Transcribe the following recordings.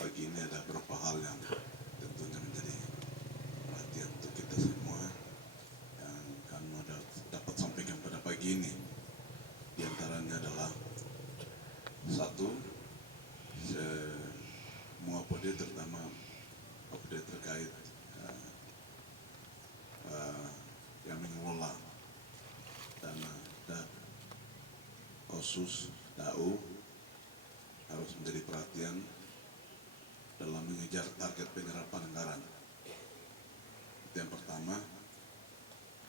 pagi ini ada beberapa hal yang tentunya menjadi perhatian untuk kita semua yang kami dapat sampaikan pada pagi ini. Di antaranya adalah satu, semua update terutama update terkait yang mengelola dana OSUS, DAU harus menjadi perhatian dalam mengejar target penyerapan anggaran. Itu yang pertama.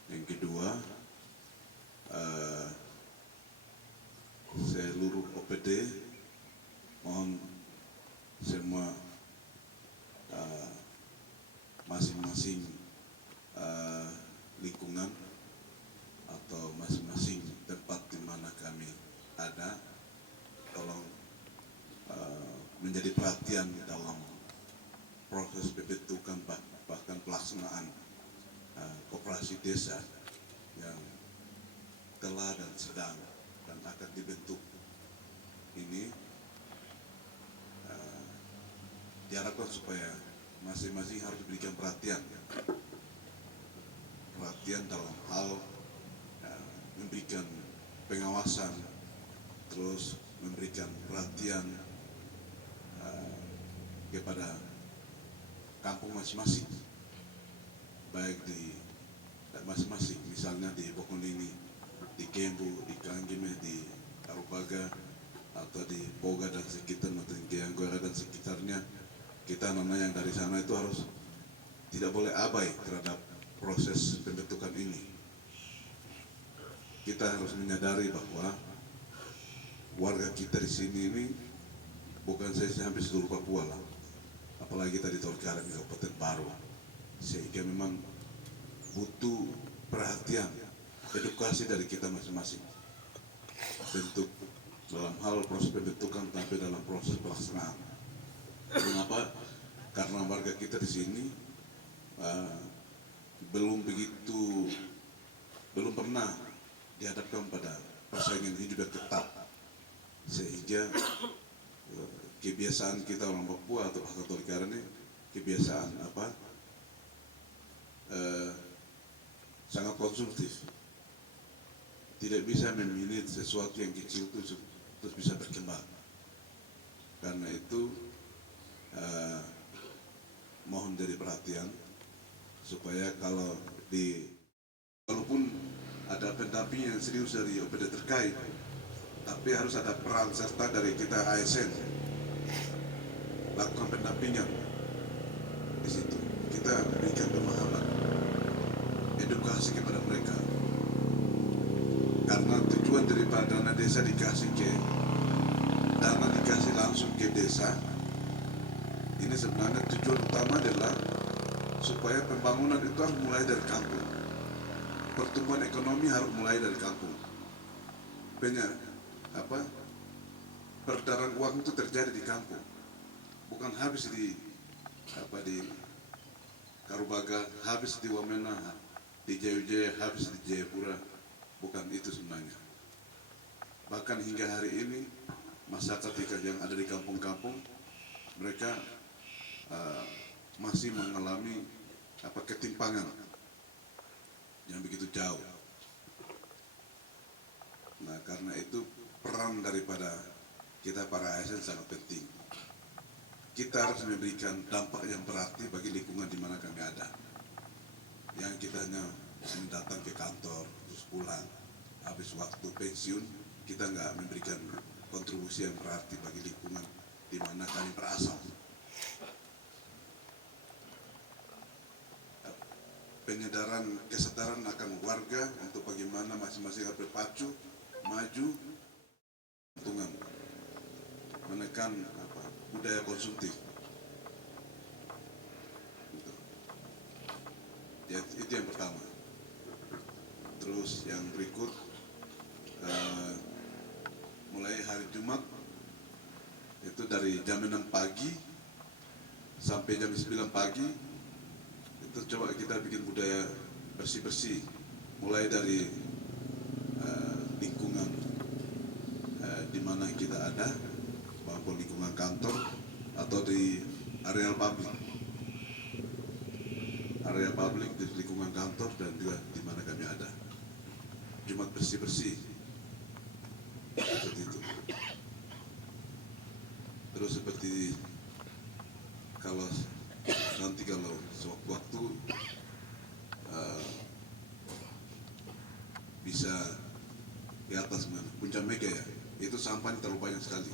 Yang kedua, seluruh OPD mohon semua masing-masing lingkungan atau masing-masing tempat di mana kami ada, tolong menjadi perhatian dalam proses pembentukan bahkan pelaksanaan koperasi desa yang telah dan sedang dan akan dibentuk ini. Diharapkan supaya masing-masing harus diberikan perhatian dalam hal memberikan pengawasan, terus memberikan perhatian kepada kampung masing-masing, baik di masing-masing, misalnya di Bokonini, di Kembu, di Kanggime, di Karubaga, atau di Boga dan sekitar, atau di Gianggora dan sekitarnya. Kita anak-anak yang dari sana itu harus tidak boleh abai terhadap proses pembentukan ini. Kita harus menyadari bahwa warga kita di sini ini bukan saja hampir seluruh Papua lah, apalagi tadi Tolikara di Kabupaten Baru, sehingga memang butuh perhatian, edukasi dari kita masing-masing, bentuk dalam hal proses pembentukan sampai dalam proses pelaksanaan. Mengapa? Karena warga kita di sini belum pernah dihadapkan pada persaingan ini juga ketat, sehingga kebiasaan kita orang Papua atau bahasa Tolikara ini kebiasaan sangat konsumtif, tidak bisa memilih sesuatu yang kecil itu terus bisa berkembang. Karena itu mohon jadi perhatian supaya walaupun ada pendamping yang serius dari OPD terkait, tapi harus ada peran serta dari kita ASN lakukan pendampingan di situ. Kita berikan pemahaman, edukasi kepada mereka, karena tujuan daripada dana desa dikasih langsung ke desa ini, sebenarnya tujuan utama adalah supaya pembangunan itu harus mulai dari kampung. Pertumbuhan ekonomi harus mulai dari kampung. Peredaran uang itu terjadi di kampung, bukan habis di Karubaga, habis di Wamena, di Jayujaya, habis di Jayapura. Bukan itu sebenarnya. Bahkan hingga hari ini masyarakat yang ada di kampung-kampung, mereka masih mengalami ketimpangan yang begitu jauh. Nah, karena itu peran daripada kita para ASN sangat penting. Kita harus memberikan dampak yang berarti bagi lingkungan di mana kami ada. Yang kita hanya datang ke kantor terus pulang, habis waktu pensiun kita nggak memberikan kontribusi yang berarti bagi lingkungan di mana kami berasal. Kesadaran akan warga untuk bagaimana masing-masing harus berpacu, maju, lingkungan, menekan budaya konsumtif. Itu yang pertama. Terus yang berikut, mulai hari Jumat itu dari jam 6 pagi sampai jam 9 pagi itu coba kita bikin budaya bersih-bersih, mulai dari lingkungan di mana kita ada, maupun lingkungan kantor atau di area publik di lingkungan kantor dan juga di mana kami ada. Jumat bersih-bersih seperti itu. Terus seperti kalau nanti kalau sewaktu-waktu bisa di atas puncak Mega ya, itu sampahnya terlalu banyak sekali.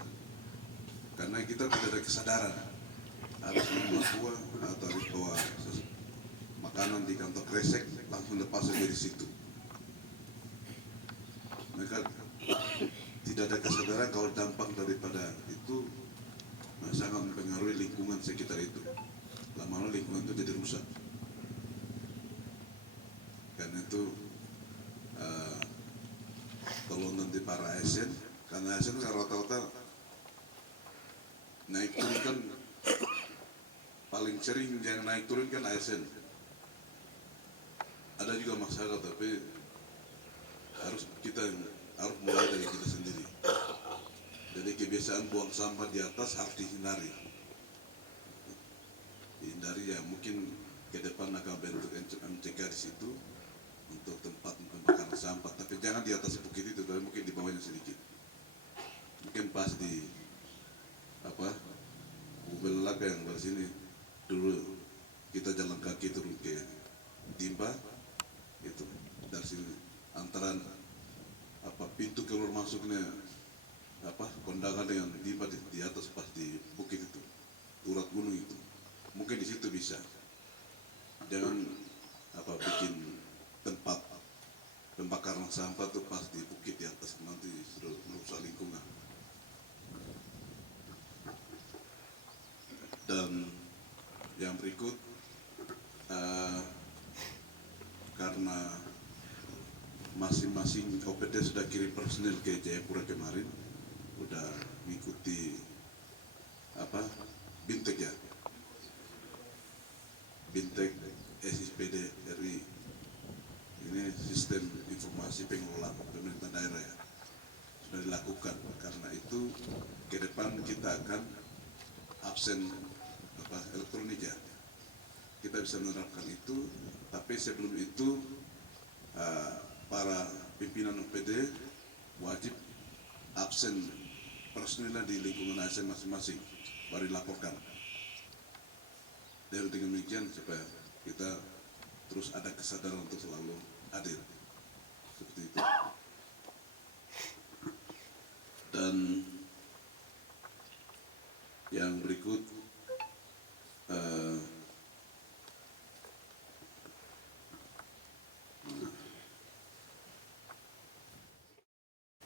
Karena kita tidak ada kesadaran harus membuat buah atau harus bawa makanan di kantong kresek langsung lepas dari situ. Mereka tidak ada kesadaran kalau dampak daripada itu sangat mempengaruhi lingkungan sekitar itu. Lama-lama lingkungan itu jadi rusak. Karena itu tolong nanti para ASN, karena ASN kan rata-rata naik turun kan paling sering yang naik turun kan ASN. Ada juga masalah, tapi kita harus mulai dari kita sendiri. Jadi kebiasaan buang sampah di atas harus dihindari. Dihindari ya, mungkin ke depan akan bentuk MCK di situ untuk tempat pembakaran sampah, tapi jangan di atas bukit itu, tapi mungkin di bawahnya sedikit. Mungkin pas di Ubelaka yang dari sini dulu kita jalan kaki turun ke Timba itu, dari sini antara pintu keluar masuknya kondangan dengan Timba di atas pas di bukit itu, urat gunung itu, mungkin di situ bisa. Jangan bikin tempat pembakaran sampah tuh pas di bukit di atas, nanti sudah merusak lingkungan. Dan yang berikut, karena masing-masing OPD sudah kirim personil ke Jayapura kemarin, udah mengikuti Bintek ya, Bintek SIPD RI. Ini sistem informasi pengelolaan pemerintah daerah ya, sudah dilakukan. Karena itu ke depan kita akan absen elektronik ya, kita bisa menerapkan itu. Tapi sebelum itu para pimpinan OPD wajib absen personilnya di lingkungan ASN masing-masing, baru dilaporkan. Dan dengan demikian supaya kita terus ada kesadaran untuk selalu hadir seperti itu. Dan yang berikut,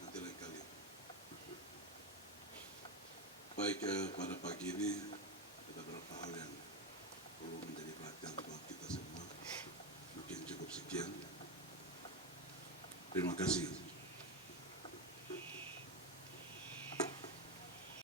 nanti lain kali. Baik, pada pagi ini ada beberapa hal yang perlu menjadi perhatian buat kita semua. Mungkin cukup sekian. Terima kasih.